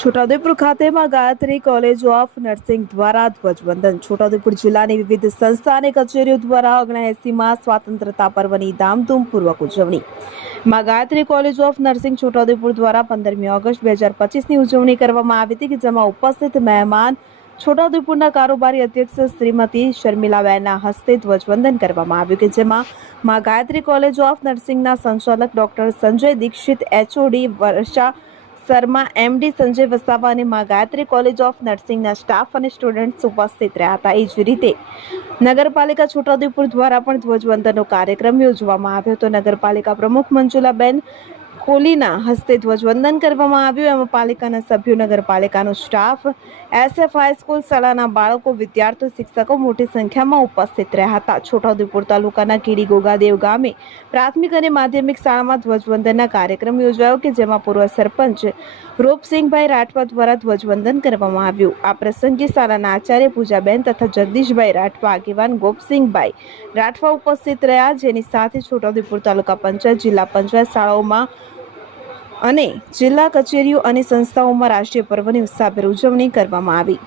છોટાઉદેપુર ખાતેમાં Gayatri college of nursing દ્વારા ધ્વજવંદન. છોટાઉદેપુર જિલ્લાની વિવિધ સંસ્થા અને કચેરીઓ દ્વારા 79માં સ્વાતંત્રતા પર્વની ધામધૂમપૂર્વક ઉજવણી. માં Gayatri college of nursing Chhotaudepur દ્વારા 15મી ઓગસ્ટ 2025ની ઉજવણી કરવામાં આવી હતી, જેમાં ઉપસ્થિત મહેમાન છોટાઉદેપુરના કારોબારી અધ્યક્ષ શ્રીમતી શર્મિલાબેનના હસ્તે ધ્વજવંદન કરવામાં આવ્યું, કે જેમાં માં ગાયત્રી કોલેજ ઓફ નર્સિંગના સંચાલક ડોક્ટર સંજય દીક્ષિત, એચઓડી વર્ષા શર્મા, એમડી સંજય વસાવા અને માં ગાયત્રી કોલેજ ઓફ નર્સિંગના સ્ટાફ અને સ્ટુડન્ટ્સ ઉપસ્થિત રહ્યા હતા. એ જ રીતે નગરપાલિકા છોટાઉદેપુર દ્વારા પણ ધ્વજવંદનનો કાર્યક્રમ યોજવામાં આવ્યો હતો. નગરપાલિકા પ્રમુખ મંજુલાબેન કોહલીના હસ્તે ધ્વજવંદન કરવામાં આવ્યું. એમાં પાલિકાના સભ્યો, નગરપાલિકાનો સ્ટાફ, એસએફ હાઈસ્કૂલ શાળાના બાળકો, વિદ્યાર્થીઓ, શિક્ષકો મોટી સંખ્યામાં ઉપસ્થિત રહ્યા હતા. છોટાઉદેપુર તાલુકાના કીડી ગોગાદેવ ગામે પ્રાથમિક અને માધ્યમિક શાળામાં ધ્વજવંદનના કાર્યક્રમ યોજાયો, કે જેમાં પૂર્વ સરપંચ રૂપસિંહભાઈ રાઠવા દ્વારા ધ્વજવંદન કરવામાં આવ્યું. આ પ્રસંગે શાળાના આચાર્ય પૂજાબેન તથા જગદીશભાઈ રાઠવા, આગેવાન ગોપસિંહભાઈ રાઠવા ઉપસ્થિત રહ્યા, જેની સાથે છોટાઉદેપુર તાલુકા પંચાયત, જિલ્લા પંચાયત શાળાઓમાં અને જિલ્લા કચેરીઓ અને સંસ્થાઓમાં રાષ્ટ્રીય પર્વની ઉત્સાહભેર ઉજવણી કરવામાં આવી.